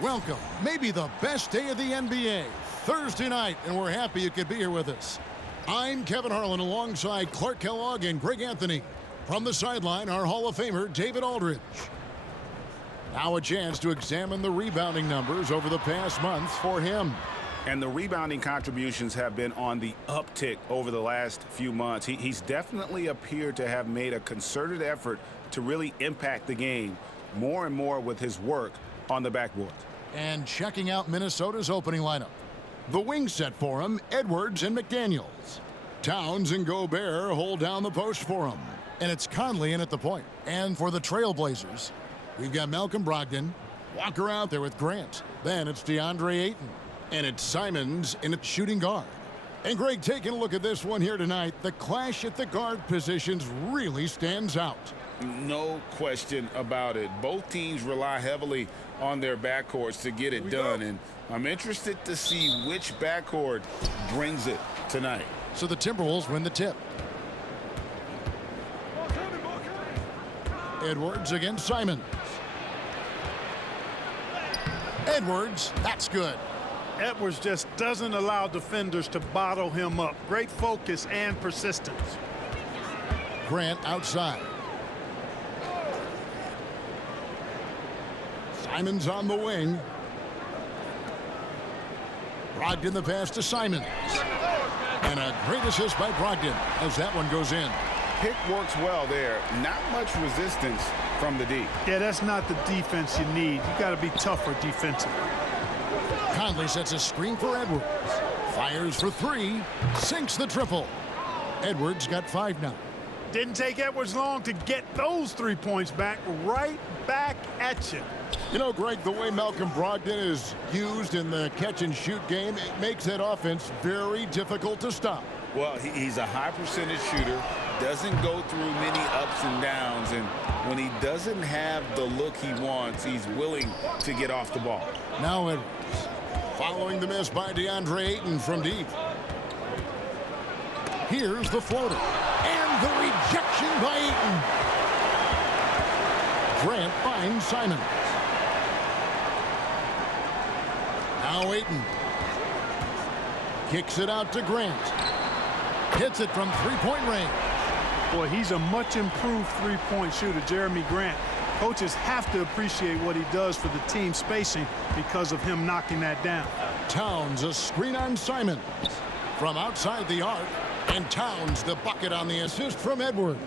Welcome, maybe the best day of the NBA, Thursday night, and we're happy you could be here with us. I'm Kevin Harlan alongside Clark Kellogg and Greg Anthony. From the sideline, our Hall of Famer, David Aldridge. Now a chance to examine the rebounding numbers over the past month for him. And the rebounding contributions have been on the uptick over the last few months. He's definitely appeared to have made a concerted effort to really impact the game more and more with his work on the backboard. And checking out Minnesota's opening lineup. The wing set for him, Edwards and McDaniels. Towns and Gobert hold down the post for him. And it's Conley in at the point. And for the Trailblazers, we've got Malcolm Brogdon, Walker out there with Grant. Then it's DeAndre Ayton. And it's Simons in at shooting guard. And Greg, taking a look at this one here tonight, the clash at the guard positions really stands out. No question about it. Both teams rely heavily on their backcourts to get it done. And I'm interested to see which backcourt brings it tonight. So the Timberwolves win the tip. Edwards against Simons. Edwards, that's good. Edwards just doesn't allow defenders to bottle him up. Great focus and persistence. Grant outside. Simons on the wing. Brogdon the pass to Simons. And a great assist by Brogdon as that one goes in. Pick works well there. Not much resistance from the D. Yeah, that's not the defense you need. You got to be tougher defensively. Conley sets a screen for Edwards. Fires for three. Sinks the triple. Edwards got 5 now. Didn't take Edwards long to get those 3 points back. Right back at you. You know, Greg, the way Malcolm Brogdon is used in the catch-and-shoot game, it makes that offense very difficult to stop. Well, he's a high percentage shooter, doesn't go through many ups and downs, and when he doesn't have the look he wants, he's willing to get off the ball. Now Edwards, following the miss by DeAndre Ayton from deep. Here's the floater, and the rejection by Ayton. Grant finds Simons. Now Ayton kicks it out to Grant. Hits it from three-point range. Boy, he's a much improved three-point shooter, Jeremy Grant. Coaches have to appreciate what he does for the team spacing because of him knocking that down. Towns a screen on Simons from outside the arc, and Towns the bucket on the assist from Edwards.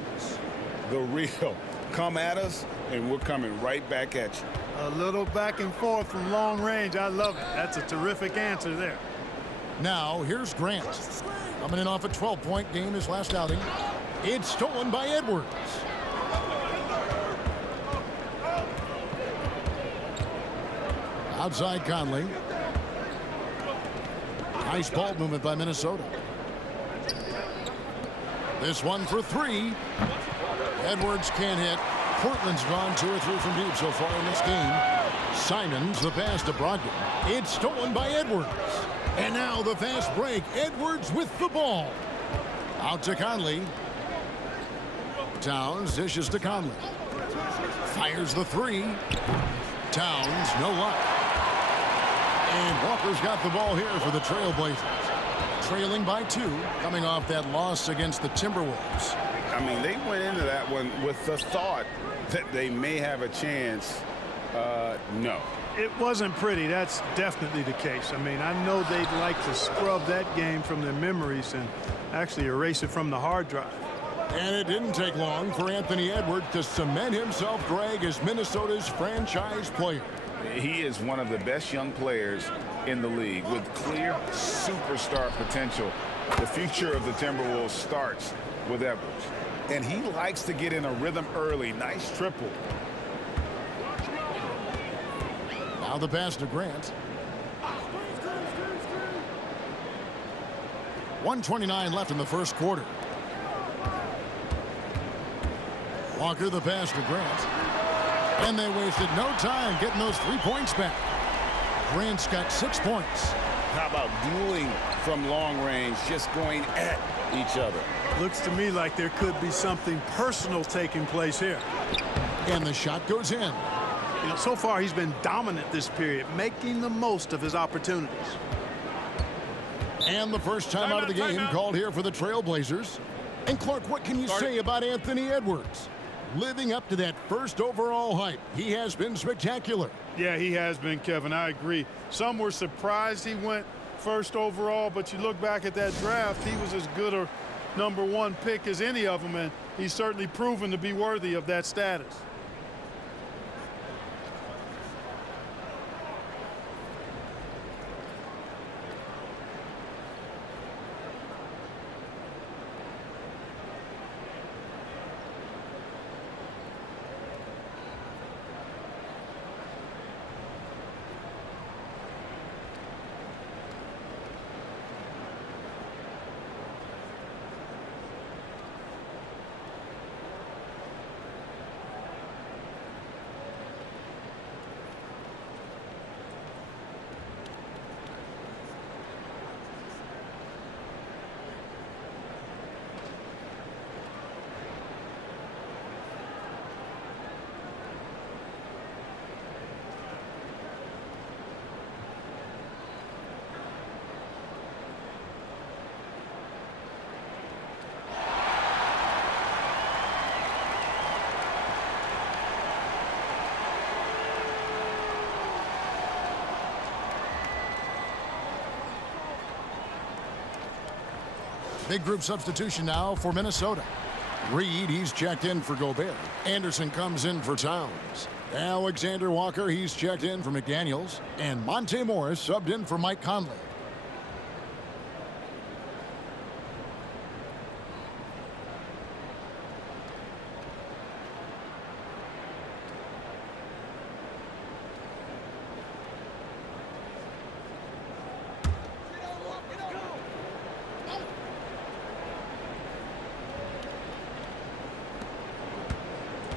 The real come at us, and we're coming right back at you. A little back and forth from long range. I love it. That's a terrific answer there. Now here's Grant. Coming in off a 12-point game his last outing. It's stolen by Edwards. Outside Conley. Nice ball movement by Minnesota. This one for three. Edwards can't hit. Portland's gone 2 or 3 from deep so far in this game. Simons the pass to Brogdon. It's stolen by Edwards. And now the fast break. Edwards with the ball. Out to Conley. Towns dishes to Conley. Fires the three. Towns, no luck. And Walker's got the ball here for the Trailblazers. Trailing by 2, coming off that loss against the Timberwolves. I mean, they went into that one with the thought that they may have a chance. No. It wasn't pretty. That's definitely the case. I mean, I know they'd like to scrub that game from their memories and actually erase it from the hard drive. And it didn't take long for Anthony Edwards to cement himself, Greg, as Minnesota's franchise player. He is one of the best young players in the league with clear superstar potential. The future of the Timberwolves starts with Edwards. And he likes to get in a rhythm early. Nice triple. Now the pass to Grant. 1:29 left in the first quarter. Walker the pass to Grant. And they wasted no time getting those 3 points back. Grant's got 6 points. How about dueling from long range, just going at each other? Looks to me like there could be something personal taking place here. And the shot goes in. You know, so far he's been dominant this period, making the most of his opportunities. And the first time out of the game called here for the Trailblazers. And Clark, what can you say about Anthony Edwards? Living up to that first overall hype, he has been spectacular. Yeah, he has been, Kevin. I agree. Some were surprised he went first overall, but you look back at that draft, he was as good a #1 pick as any of them, and he's certainly proven to be worthy of that status. Big group substitution now for Minnesota. Reed, he's checked in for Gobert. Anderson comes in for Towns. Alexander Walker, he's checked in for McDaniels. And Monte Morris subbed in for Mike Conley.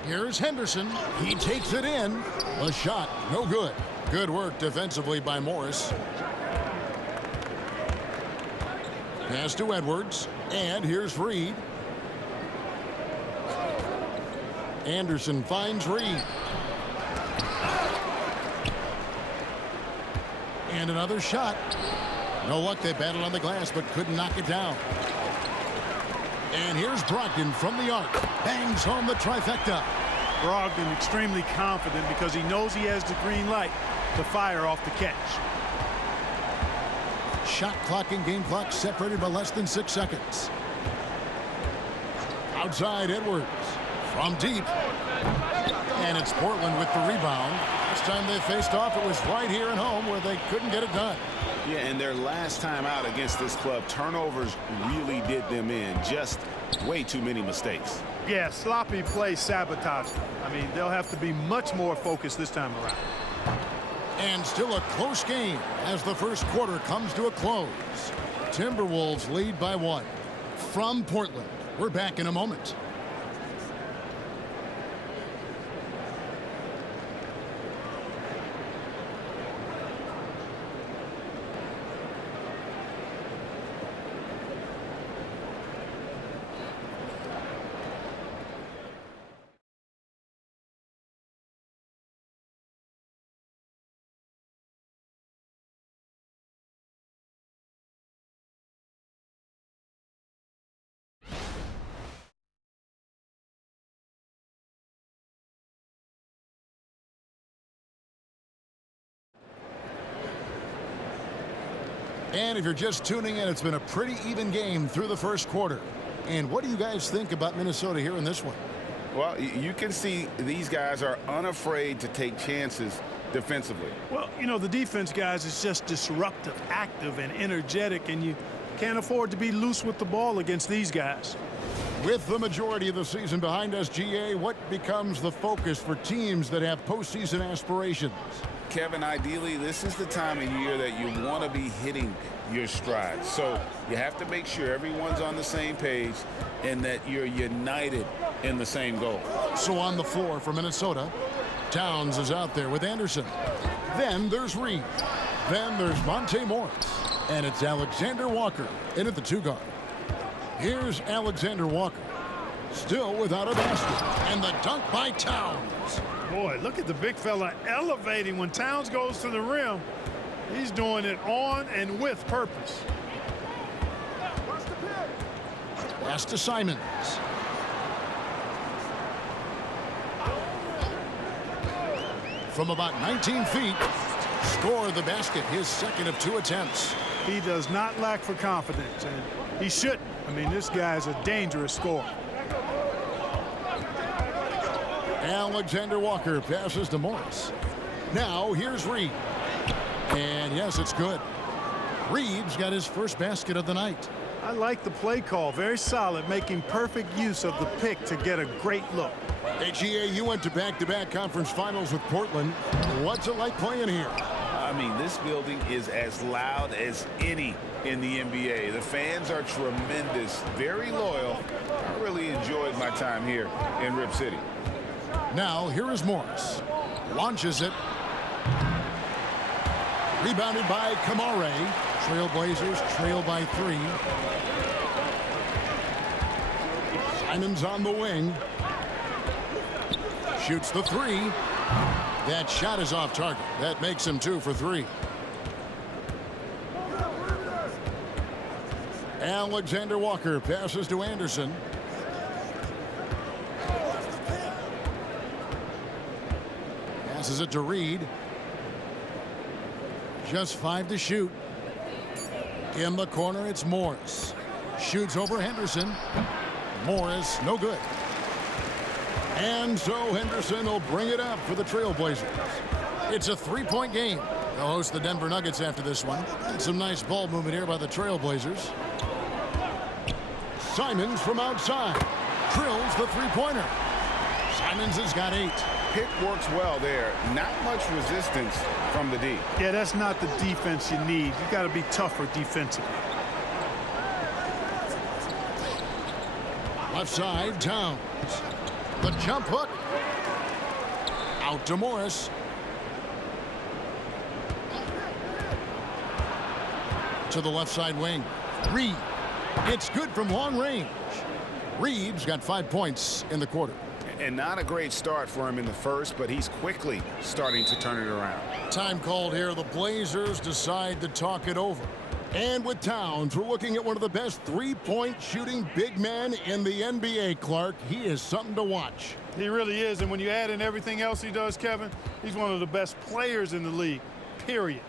Here's Henderson. He takes it in. The shot, no good. Good work defensively by Morris. Pass to Edwards. And here's Reed. Anderson finds Reed. And another shot. No luck. They battled on the glass but couldn't knock it down. And here's Brogdon from the arc. Bangs home the trifecta. Brogdon extremely confident because he knows he has the green light to fire off the catch. Shot clock and game clock separated by less than 6 seconds. Outside Edwards from deep. And it's Portland with the rebound. Last time they faced off, it was right here at home where they couldn't get it done. Yeah, and their last time out against this club, turnovers really did them in. Just way too many mistakes. Yeah, sloppy play sabotage. I mean, they'll have to be much more focused this time around. And still a close game as the first quarter comes to a close. Timberwolves lead by 1. From Portland, we're back in a moment. And if you're just tuning in, it's been a pretty even game through the first quarter. And what do you guys think about Minnesota here in this one? Well, you can see these guys are unafraid to take chances defensively. Well, you know, the defense, guys, is just disruptive, active, and energetic, and you can't afford to be loose with the ball against these guys. With the majority of the season behind us, GA, what becomes the focus for teams that have postseason aspirations? Kevin, ideally, this is the time of year that you want to be hitting your stride. So you have to make sure everyone's on the same page and that you're united in the same goal. So on the floor for Minnesota, Towns is out there with Anderson. Then there's Reed. Then there's Monte Morris. And it's Alexander Walker in at the 2 guard. Here's Alexander Walker. Still without a basket. And the dunk by Towns. Boy, look at the big fella elevating when Towns goes to the rim. He's doing it on and with purpose. Pass to Simons. From about 19 feet, score the basket, his second of 2 attempts. He does not lack for confidence, and he shouldn't. I mean, this guy is a dangerous scorer. Alexander Walker passes to Morris. Now here's Reed. And yes, it's good. Reed's got his first basket of the night. I like the play call. Very solid, making perfect use of the pick to get a great look. HEA, you went to back-to-back conference finals with Portland. What's it like playing here? I mean, this building is as loud as any in the NBA. The fans are tremendous, very loyal. I really enjoyed my time here in Rip City. Now, here is Morris. Launches it. Rebounded by Kamare. Trailblazers trail by 3. Simons on the wing. Shoots the 3. That shot is off target. That makes him 2 for 3. Alexander Walker passes to Anderson. Passes it to Reed. Just 5 to shoot. In the corner, it's Morris. Shoots over Henderson. Morris, no good. And so Henderson will bring it up for the Trailblazers. It's a 3-point game. They'll host the Denver Nuggets after this one. And some nice ball movement here by the Trailblazers. Simons from outside. Drills the 3-pointer. Simons has got 8. Pick works well there. Not much resistance from the D. Yeah, that's not the defense you need. You got to be tougher defensively. Left side, Towns. The jump hook. Out to Morris. To the left side wing. Reed. It's good from long range. Reed's got 5 points in the quarter. And not a great start for him in the first, but he's quickly starting to turn it around. Time called here. The Blazers decide to talk it over. And with Towns, we're looking at one of the best 3-point shooting big men in the NBA, Clark. He is something to watch. He really is, and when you add in everything else he does, Kevin, he's one of the best players in the league, period.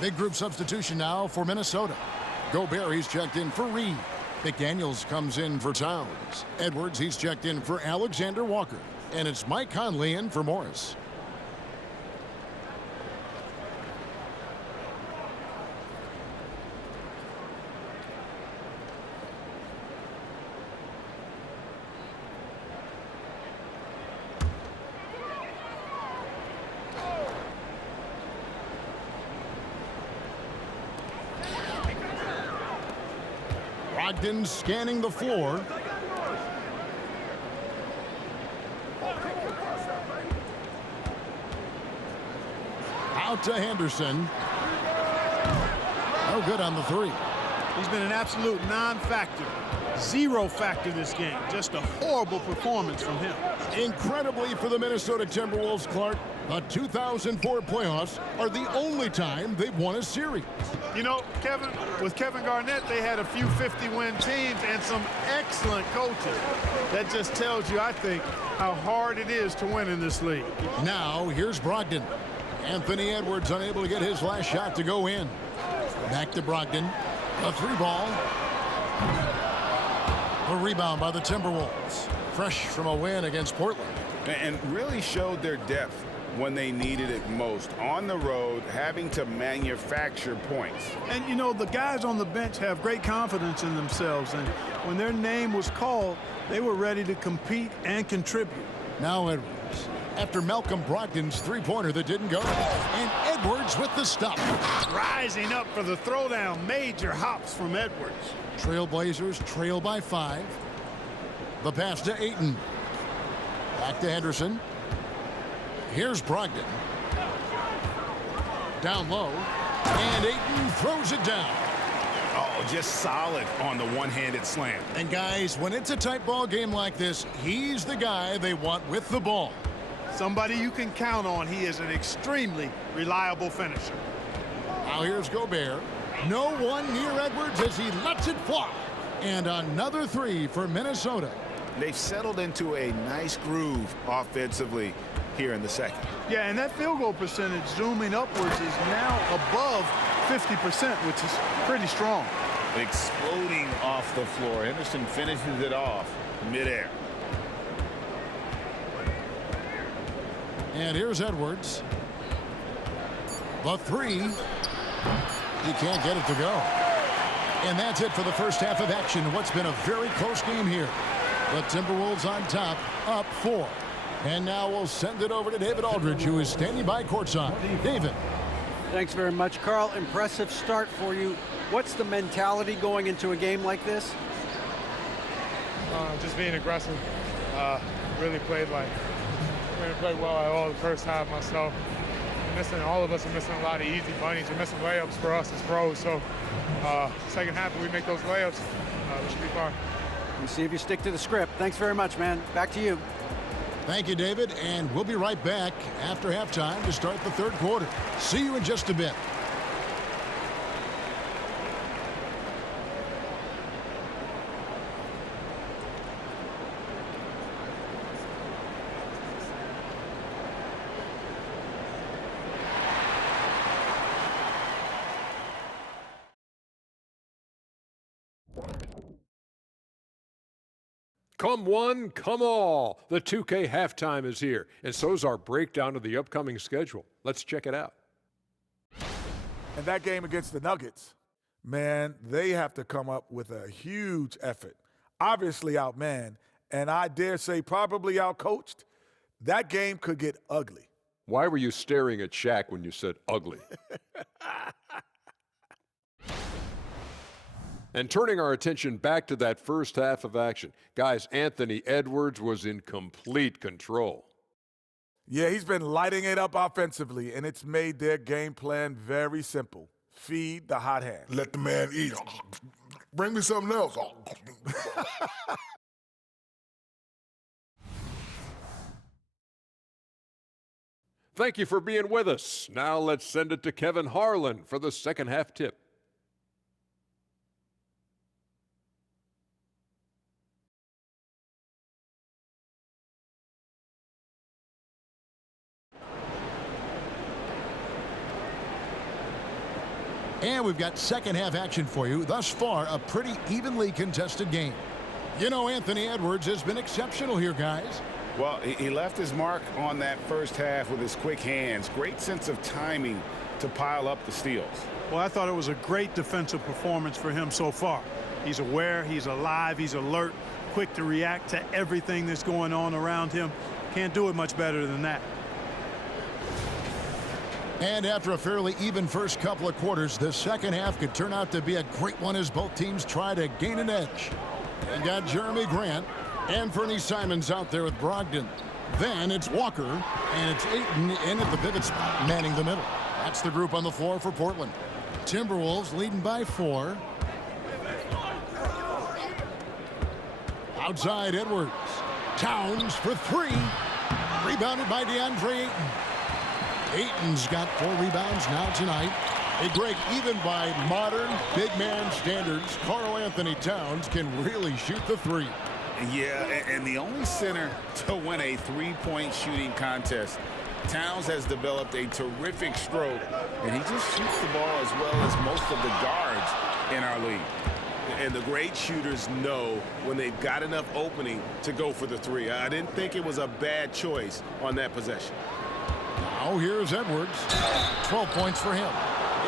Big group substitution now for Minnesota. Gobert, he's checked in for Reed. McDaniels comes in for Towns. Edwards, he's checked in for Alexander Walker. And it's Mike Conley in for Morris. Brogdon scanning the floor. Out to Henderson. No good on the 3. He's been an absolute non-factor. Zero factor this game. Just a horrible performance from him. Incredibly for the Minnesota Timberwolves, Clark, the 2004 playoffs are the only time they've won a series. You know, Kevin, with Kevin Garnett, they had a few 50-win teams and some excellent coaches. That just tells you, I think, how hard it is to win in this league. Now, here's Brogdon. Anthony Edwards unable to get his last shot to go in. Back to Brogdon. A three ball. A rebound by the Timberwolves. Fresh from a win against Portland. And really showed their depth when they needed it most. On the road, having to manufacture points. And, you know, the guys on the bench have great confidence in themselves. And when their name was called, they were ready to compete and contribute. Now Edwards. After Malcolm Brogdon's three-pointer that didn't go. And Edwards with the stop. Rising up for the throwdown. Major hops from Edwards. Trailblazers trail by 5. The pass to Ayton. Back to Henderson. Here's Brogdon. Down low. And Ayton throws it down. Oh, just solid on the one-handed slam. And guys, when it's a tight ball game like this, he's the guy they want with the ball. Somebody you can count on. He is an extremely reliable finisher. Now here's Gobert. No one near Edwards as he lets it fly. And another three for Minnesota. They've settled into a nice groove offensively here in the second. Yeah, and that field goal percentage zooming upwards is now above 50%, which is pretty strong. Exploding off the floor. Henderson finishes it off midair. And here's Edwards. The three. He can't get it to go. And that's it for the first half of action. What's been a very close game here. The Timberwolves on top, up 4. And now we'll send it over to David Aldridge, who is standing by courtside. David. Thanks very much, Carl. Impressive start for you. What's the mentality going into a game like this? Just being aggressive. Really played well at all the first half myself. All of us are missing a lot of easy bunnies. We're missing layups for us as pros. So second half, if we make those layups, we should be fine. We'll see if you stick to the script. Thanks very much, man. Back to you. Thank you, David. And we'll be right back after halftime to start the third quarter. See you in just a bit. Come one, come all. The 2K halftime is here, and so's our breakdown of the upcoming schedule. Let's check it out. And that game against the Nuggets, man, they have to come up with a huge effort. Obviously outmanned, and I dare say probably outcoached. That game could get ugly. Why were you staring at Shaq when you said ugly? And turning our attention back to that first half of action, guys, Anthony Edwards was in complete control. Yeah, he's been lighting it up offensively, and it's made their game plan very simple. Feed the hot hand. Let the man eat. Bring me something else. Thank you for being with us. Now let's send it to Kevin Harlan for the second half tip. And we've got second half action for you. Thus far, a pretty evenly contested game. You know, Anthony Edwards has been exceptional here, guys. Well, he left his mark on that first half with his quick hands. Great sense of timing to pile up the steals. Well, I thought it was a great defensive performance for him so far. He's aware, he's alive, he's alert, quick to react to everything that's going on around him. Can't do it much better than that. And after a fairly even first couple of quarters, the second half could turn out to be a great one as both teams try to gain an edge. And got Jeremy Grant and Fernie Simons out there with Brogdon. Then it's Walker, and it's Ayton in at the pivot spot, manning the middle. That's the group on the floor for Portland. Timberwolves leading by 4. Outside Edwards. Towns for three. Rebounded by DeAndre Ayton. Ayton's got 4 rebounds now tonight. Hey, Greg, even by modern big man standards, Karl Anthony Towns can really shoot the three. Yeah, and the only center to win a three-point shooting contest. Towns has developed a terrific stroke, and he just shoots the ball as well as most of the guards in our league. And the great shooters know when they've got enough opening to go for the three. I didn't think it was a bad choice on that possession. Now here's Edwards. 12 points for him.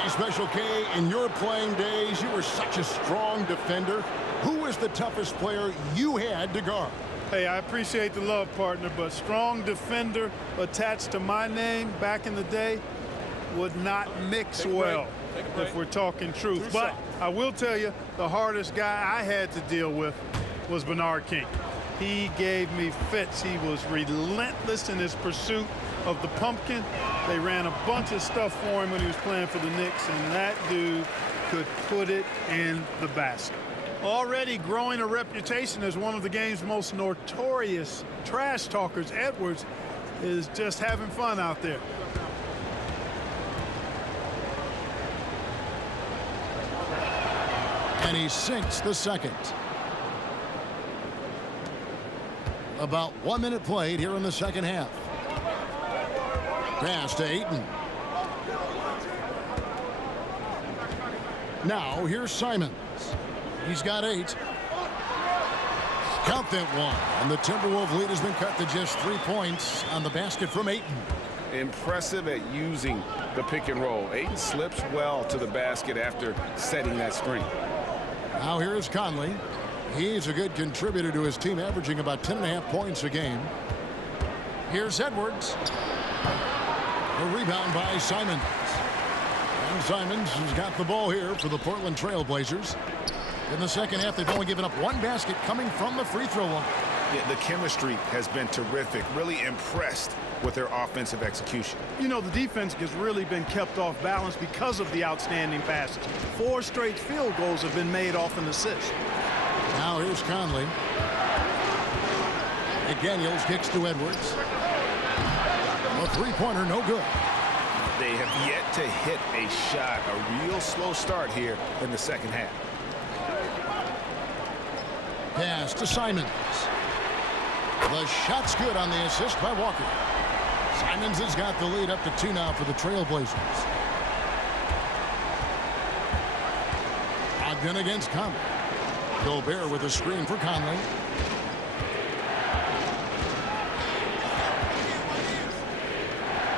Hey, Special K, in your playing days, you were such a strong defender. Who was the toughest player you had to guard? Hey, I appreciate the love, partner, but strong defender attached to my name back in the day would not mix well if we're talking truth. But I will tell you, the hardest guy I had to deal with was Bernard King. He gave me fits. He was relentless in his pursuit of the pumpkin. They ran a bunch of stuff for him when he was playing for the Knicks, and that dude could put it in the basket. Already growing a reputation as one of the game's most notorious trash talkers, Edwards is just having fun out there. And he sinks the second. About 1 minute played here in the second half. Pass to Ayton. Now here's Simons. He's got 8. Count that one. And the Timberwolves lead has been cut to just 3 points on the basket from Ayton. Impressive at using the pick and roll. Ayton slips well to the basket after setting that screen. Now here's Conley. He's a good contributor to his team, averaging about 10.5 points a game. Here's Edwards. A rebound by Simons. And Simons has got the ball here for the Portland Trailblazers. In the second half, they've only given up 1 basket coming from the free throw line. Yeah, the chemistry has been terrific. Really impressed with their offensive execution. You know, the defense has really been kept off balance because of the outstanding passes. 4 straight field goals have been made off an assist. Now here's Conley. McDaniels kicks to Edwards. A three-pointer, no good. They have yet to hit a shot. A real slow start here in the second half. Pass to Simons. The shot's good on the assist by Walker. Simons has got the lead up to 2 now for the Trailblazers. Ogden against Conley. Gobert with a screen for Conley.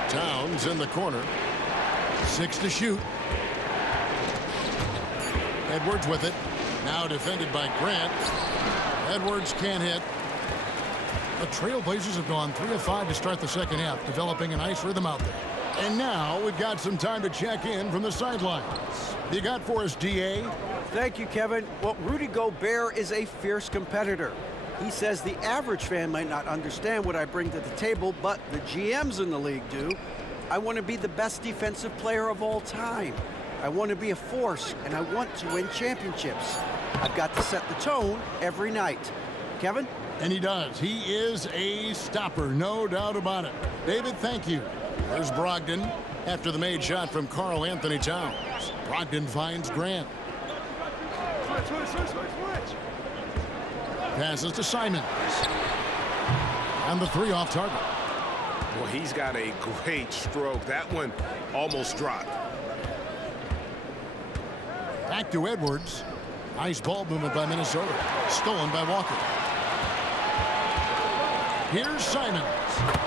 Towns in the corner. 6 to shoot. Edwards with it. Now defended by Grant. Edwards can't hit. The Trailblazers have gone 3 of 5 to start the second half, developing a nice rhythm out there. And now we've got some time to check in from the sidelines. You got for us, DA? Thank you, Kevin. Well, Rudy Gobert is a fierce competitor. He says the average fan might not understand what I bring to the table, but the GMs in the league do. I want to be the best defensive player of all time. I want to be a force, and I want to win championships. I've got to set the tone every night. Kevin? And he does. He is a stopper, no doubt about it. David, thank you. There's Brogdon after the made shot from Karl Anthony Towns. Brogdon finds Grant. Passes to Simons. And the 3 off target. Well, he's got a great stroke. That one almost dropped. Back to Edwards. Nice ball movement by Minnesota. Stolen by Walker. Here's Simons.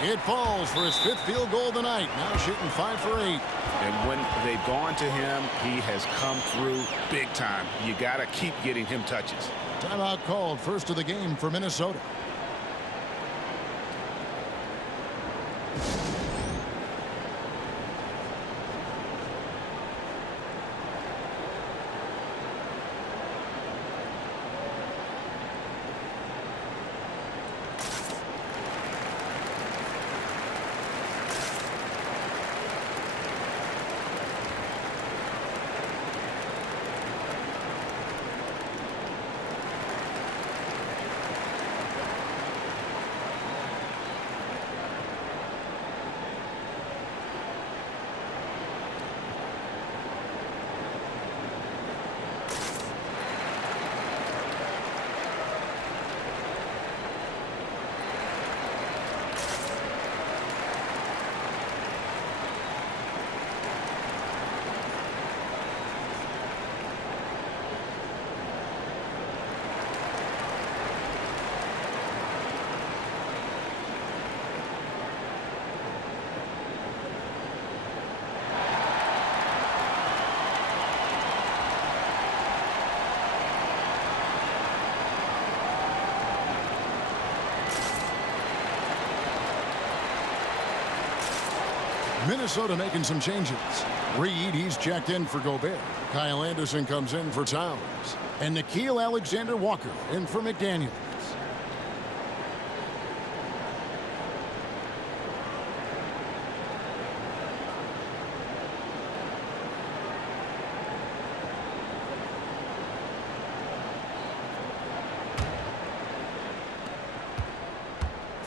It falls for his 5th field goal of the night. Now shooting 5 for 8. And when they've gone to him, he has come through big time. You got to keep getting him touches. Timeout called, first of the game for Minnesota. Minnesota making some changes. Reed, he's checked in for Gobert. Kyle Anderson comes in for Towns. And Nickeil Alexander-Walker in for McDaniels.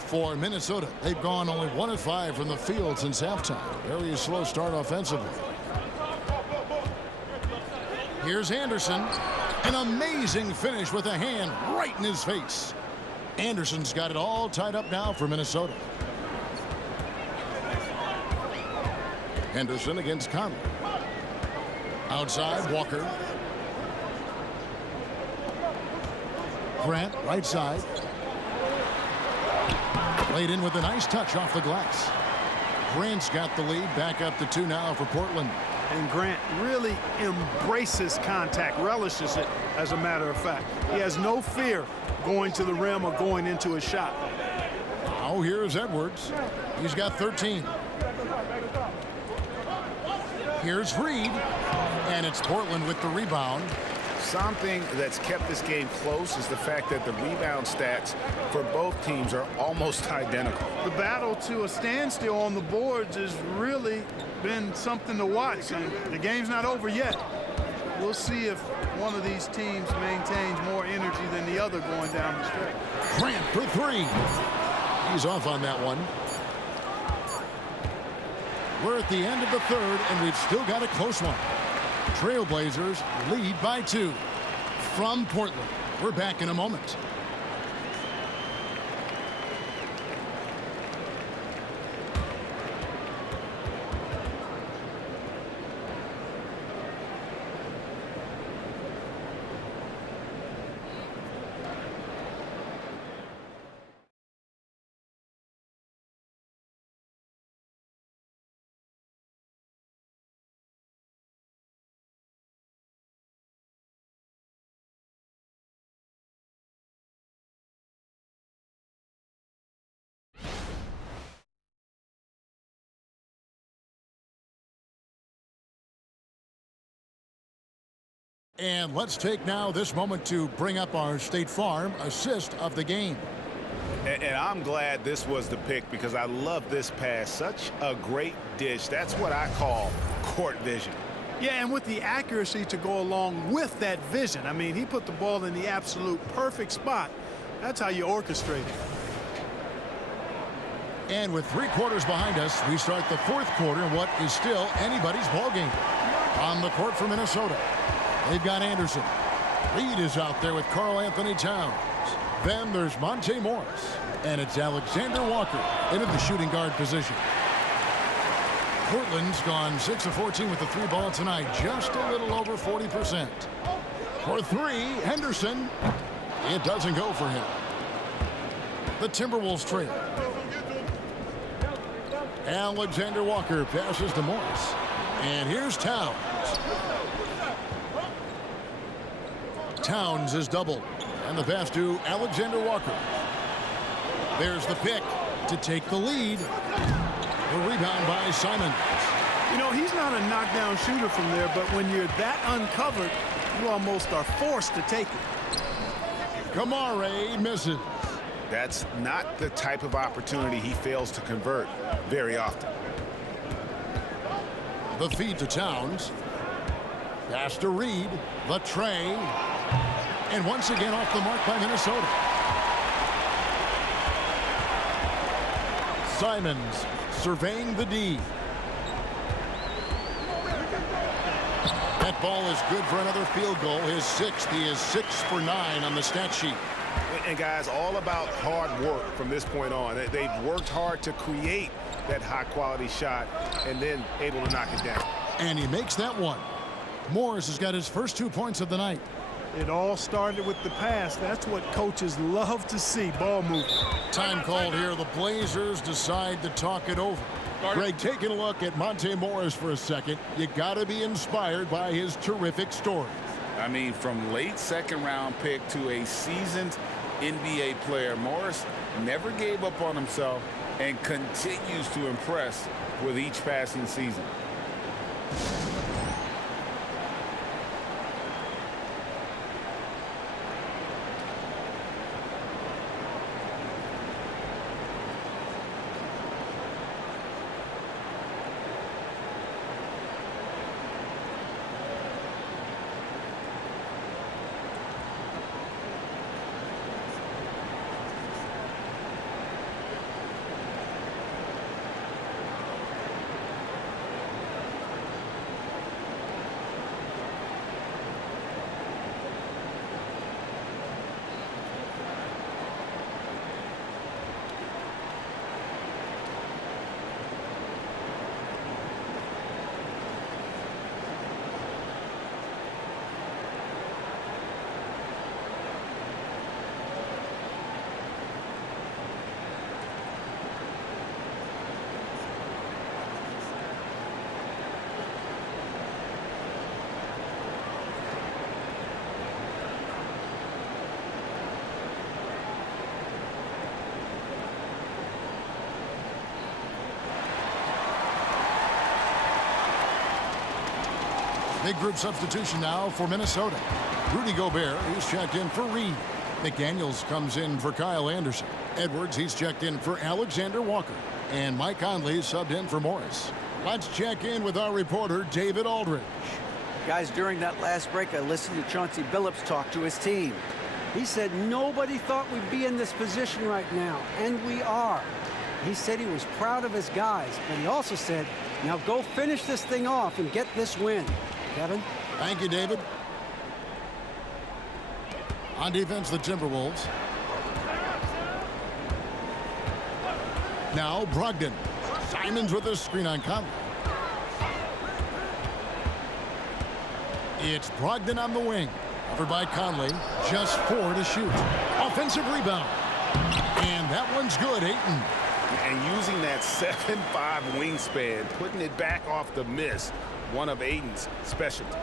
For Minnesota, they've gone only 1 of 5 from the field since halftime. Very slow start offensively. Here's Anderson. An amazing finish with a hand right in his face. Anderson's got it all tied up now for Minnesota. Henderson against Conley. Outside, Walker. Grant, right side. Laid in with a nice touch off the glass. Grant's got the lead, back up to 2 now for Portland. And Grant really embraces contact, relishes it, as a matter of fact. He has no fear going to the rim or going into a shot. Now here's Edwards. He's got 13. Here's Reed. And it's Portland with the rebound. Something that's kept this game close is the fact that the rebound stats for both teams are almost identical. The battle to a standstill on the boards has really been something to watch, and the game's not over yet. We'll see if one of these teams maintains more energy than the other going down the stretch. Grant for 3. He's off on that one. We're at the end of the third, and we've still got a close one. Trailblazers lead by 2 from Portland. We're back in a moment. And let's take now this moment to bring up our State Farm assist of the game. And I'm glad this was the pick because I love this pass. Such a great dish. That's what I call court vision. Yeah, and with the accuracy to go along with that vision. I mean, he put the ball in the absolute perfect spot. That's how you orchestrate it. And with 3 quarters behind us, we start the 4th quarter in what is still anybody's ball game. On the court for Minnesota, they've got Anderson. Reed is out there with Karl Anthony Towns. Then there's Monte Morris. And it's Alexander Walker into the shooting guard position. Portland's gone 6 of 14 with the 3 ball tonight. Just a little over 40%. For 3, Henderson. It doesn't go for him. The Timberwolves trail. Alexander Walker passes to Morris. And here's Towns. Towns is doubled. And the pass to Alexander Walker. There's the pick to take the lead. The rebound by Simons. You know, he's not a knockdown shooter from there, but when you're that uncovered, you almost are forced to take it. Kamare misses. That's not the type of opportunity he fails to convert very often. The feed to Towns. Pass to Reed. The tray. And once again off the mark by Minnesota. Simons surveying the D. That ball is good for another field goal. His 6th. He is 6 for 9 on the stat sheet. And guys, all about hard work from this point on. They've worked hard to create that high-quality shot and then able to knock it down. And he makes that one. Morris has got his first 2 points of the night. It all started with the pass. That's what coaches love to see, ball movement. Time called here. The Blazers decide to talk it over. Greg, taking a look at Monte Morris for a second. You got to be inspired by his terrific story. I mean, from late 2nd round pick to a seasoned NBA player, Morris never gave up on himself. and continues to impress with each passing season. Big group substitution now for Minnesota. Rudy Gobert, he's checked in for Reed. McDaniels comes in for Kyle Anderson. Edwards, he's checked in for Alexander Walker. And Mike Conley subbed in for Morris. Let's check in with our reporter, David Aldridge. Guys, during that last break, I listened to Chauncey Billups talk to his team. He said nobody thought we'd be in this position right now, and we are. He said he was proud of his guys, but he also said, now go finish this thing off and get this win. Kevin? Thank you, David. On defense, the Timberwolves. Now Brogdon. Simons with a screen on Conley. It's Brogdon on the wing. Covered by Conley. Just 4 to shoot. Offensive rebound. And that one's good, Ayton. And using that 7'5" wingspan, putting it back off the miss, one of Ayton's specialties.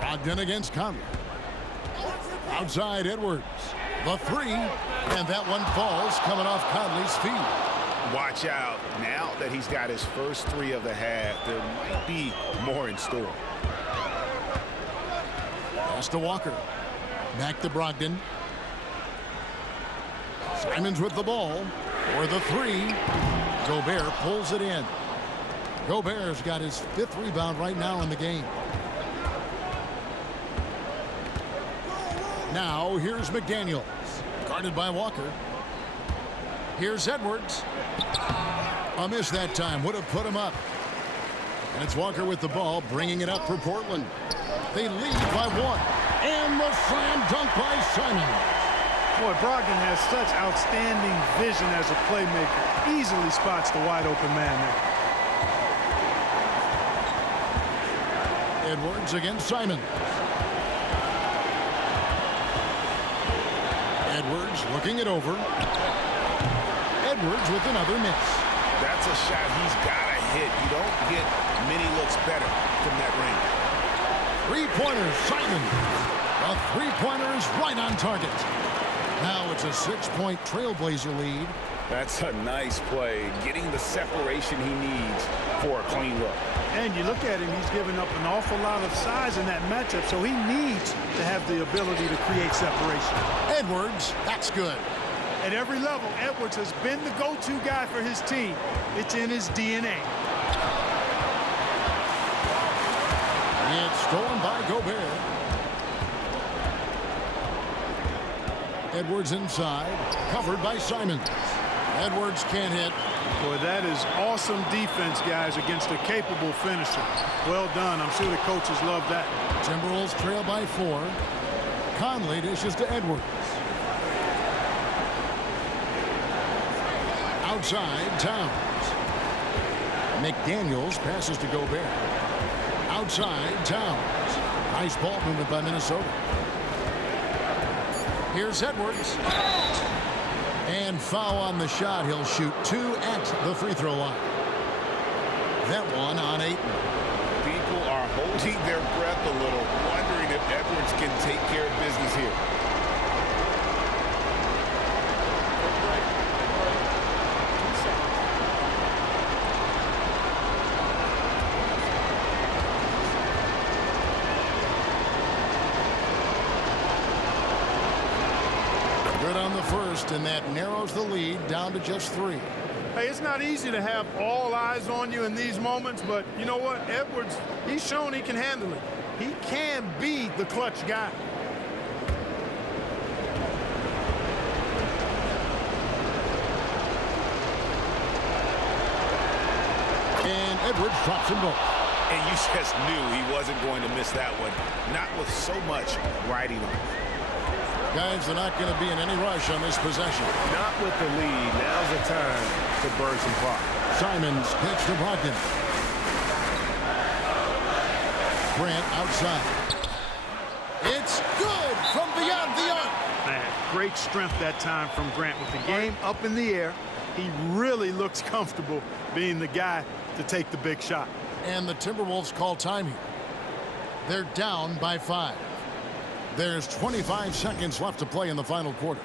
Brogdon against Conley. Outside Edwards. The 3. And that one falls coming off Conley's feet. Watch out. Now that he's got his first 3 of the half, there might be more in store. Pass to Walker. Back to Brogdon. Simons with the ball for the 3. Gobert pulls it in. Gobert's got his 5th rebound right now in the game. Now here's McDaniels. Guarded by Walker. Here's Edwards. A miss that time. Would have put him up. And it's Walker with the ball, bringing it up for Portland. They lead by 1. And the slam dunk by Simons. Boy, Brogdon has such outstanding vision as a playmaker. Easily spots the wide open man there. Edwards against Simons. Edwards looking it over. Edwards with another miss. That's a shot he's got to hit. You don't get many looks better from that range. 3-pointers, Simons. A 3-pointer is right on target. Now it's a 6-point Trailblazer lead. That's a nice play, getting the separation he needs for a clean look. And you look at him, he's given up an awful lot of size in that matchup, so he needs to have the ability to create separation. Edwards, that's good. At every level, Edwards has been the go-to guy for his team. It's in his DNA. It's stolen by Gobert. Edwards inside, covered by Simons. Edwards can't hit. Boy, that is awesome defense, guys, against a capable finisher. Well done. I'm sure the coaches love that. Timberwolves trail by 4. Conley dishes to Edwards. Outside, Towns. McDaniels passes to Gobert. Outside, Towns. Nice ball movement by Minnesota. Here's Edwards. And foul on the shot. He'll shoot 2 at the free throw line. That one on Ayton. People are holding their breath a little, wondering if Edwards can take care of business here. Good on the first, and that narrows the lead down to just 3. Hey, it's not easy to have all eyes on you in these moments, but you know what? Edwards, he's shown he can handle it. He can be the clutch guy. And Edwards drops them both. And you just knew he wasn't going to miss that one, not with so much riding on. Guys, they're not going to be in any rush on this possession. Not with the lead. Now's the time to burn some clock. Simons pitch to Brogdon. Grant outside. It's good from beyond the arc. Man, great strength that time from Grant. With the game up in the air, he really looks comfortable being the guy to take the big shot. And the Timberwolves call time here. They're down by 5. There's 25 seconds left to play in the final quarter.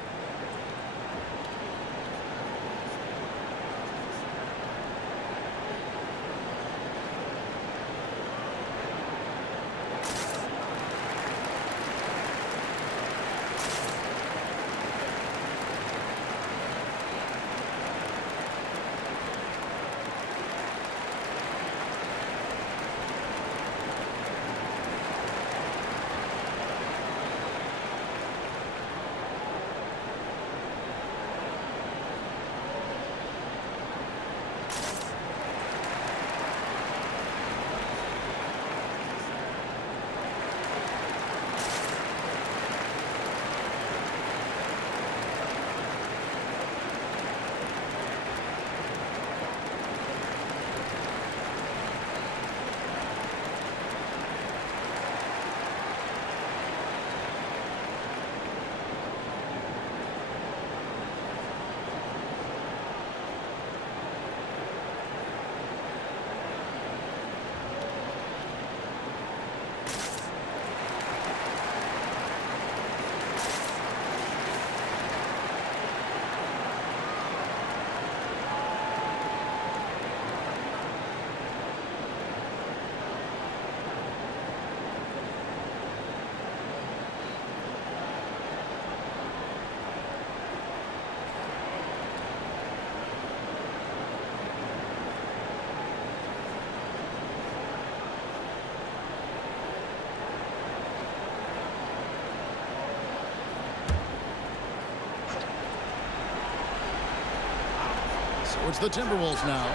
It's the Timberwolves now.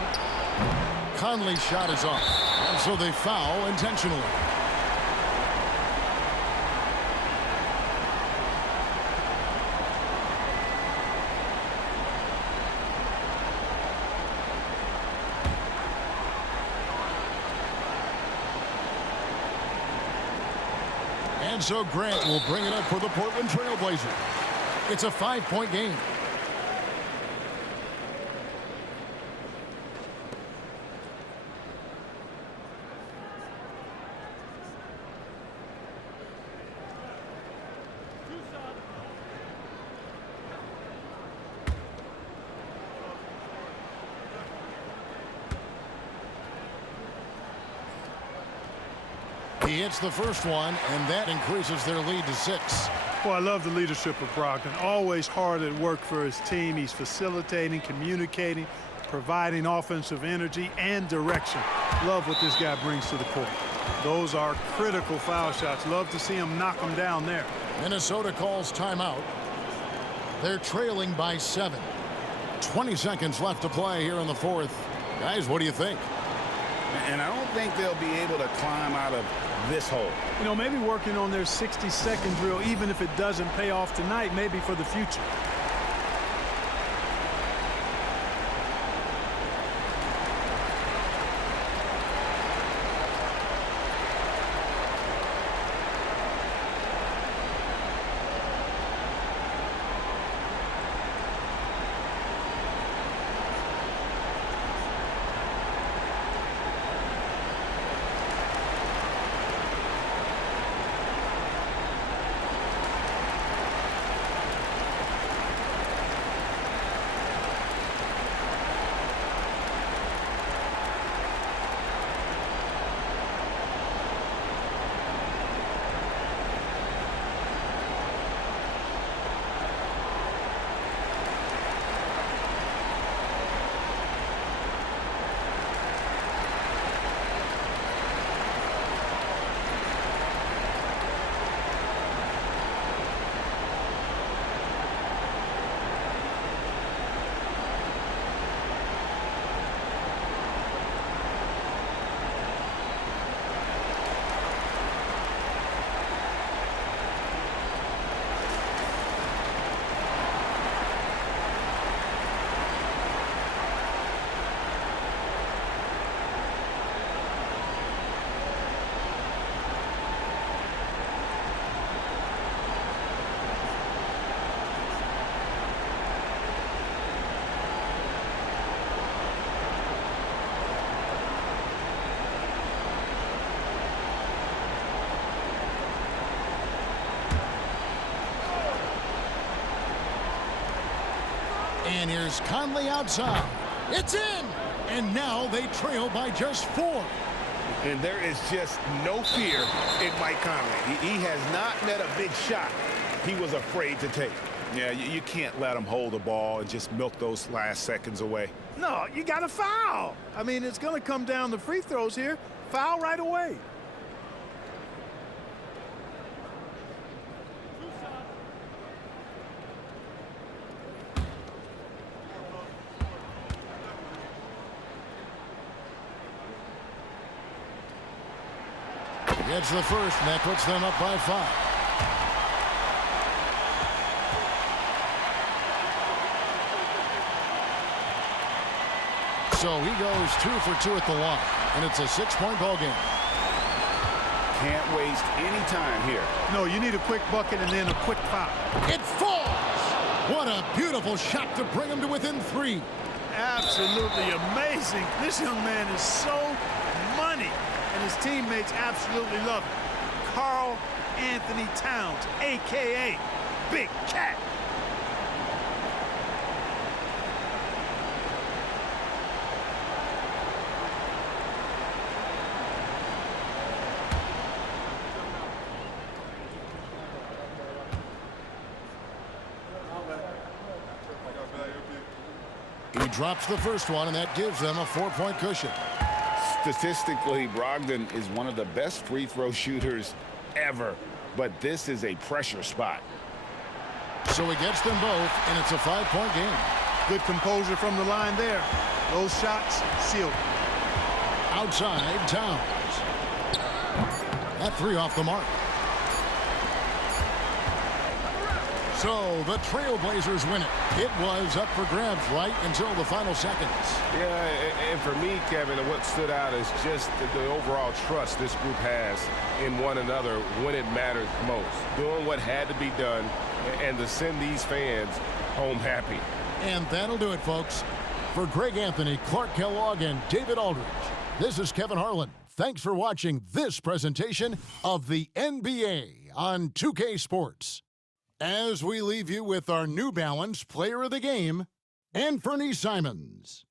Conley's shot is off, and so they foul intentionally. And so Grant will bring it up for the Portland Trailblazers. It's a 5-point game. He hits the first one, and that increases their lead to 6. Well, I love the leadership of Brogdon. Always hard at work for his team. He's facilitating, communicating, providing offensive energy and direction. Love what this guy brings to the court. Those are critical foul shots. Love to see him knock them down there. Minnesota calls timeout. They're trailing by 7. 20 seconds left to play here in the fourth. Guys, what do you think? And I don't think they'll be able to climb out of this hole. You know, maybe working on their 60-second drill, even if it doesn't pay off tonight, maybe for the future. And here's Conley outside. It's in! And now they trail by just 4. And there is just no fear in Mike Conley. He has not met a big shot he was afraid to take. Yeah, you can't let him hold the ball and just milk those last seconds away. No, you got to foul. I mean, it's going to come down to free throws here. Foul right away. Gets the first, and that puts them up by 5. So he goes 2 for 2 at the line, and it's a 6-point ball game. Can't waste any time here. No, you need a quick bucket and then a quick foul. It falls! What a beautiful shot to bring him to within 3. Absolutely amazing. This young man is so money, and his teammates absolutely love him. Karl Anthony Towns, a.k.a. Big Cat. He drops the first one, and that gives them a 4-point cushion. Statistically, Brogdon is one of the best free throw shooters ever, but this is a pressure spot. So he gets them both, and it's a 5-point game. Good composure from the line there. Those shots sealed. Outside, Towns. That 3 off the mark. So the Trailblazers win it. It was up for grabs right until the final seconds. Yeah, and for me, Kevin, what stood out is just the overall trust this group has in one another when it matters most. Doing what had to be done and to send these fans home happy. And that'll do it, folks. For Greg Anthony, Clark Kellogg, and David Aldridge, this is Kevin Harlan. Thanks for watching this presentation of the NBA on 2K Sports. As we leave you with our New Balance Player of the Game, Anthony Simons.